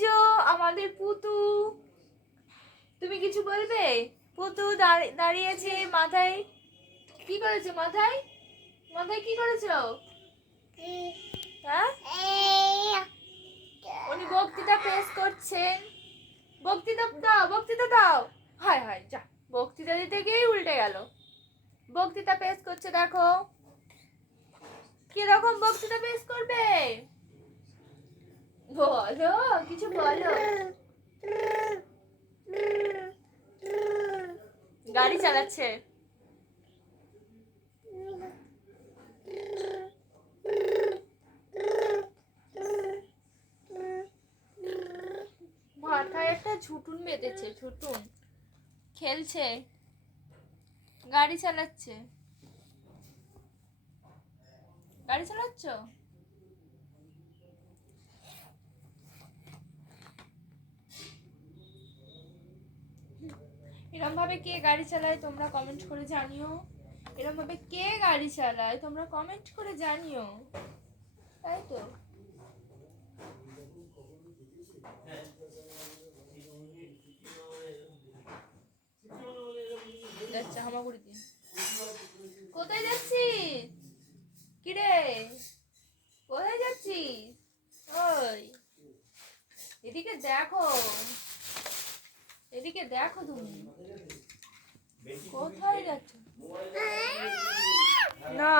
যে আমাদের পুতু, তুমি কিছু বলবে? পুতু দাঁড়িয়েছে, মাথায় কি করেছো? মাথায় মাথায় কি করেছো? হ্যাঁ, উনি বক্তৃতা পেশ করছেন। বক্তৃতা দাও, বক্তৃতা দাও। হায় হায়, যা, বক্তৃতা দিতে গিয়েই উল্টে গেল। বক্তৃতা পেশ করছে, দেখো কিরকম বক্তৃতা পেশ করবে। বলো, কিছু বলো। গাড়ি চালাচ্ছে। মাথায় একটা ঝুটুন বেঁধেছে, ঝুটুন খেলছে, গাড়ি চালাচ্ছে। গাড়ি চালাচ্ছ? এরকম ভাবে কে গাড়ি চালায় তোমরা কমেন্ট করে জানিও। এরকম ভাবে কে গাড়ি চালায় তোমরা কমেন্ট করে জানিও, তাই তো। যাচ্ছে হামাগুড়ি দিয়ে। কোথায় যাচ্ছিস? কিরে, কোথায় যাচ্ছিস? ওই এদিকে দেখো, এদিকে দেখো, তুমি কোথায় যাচ্ছ? না।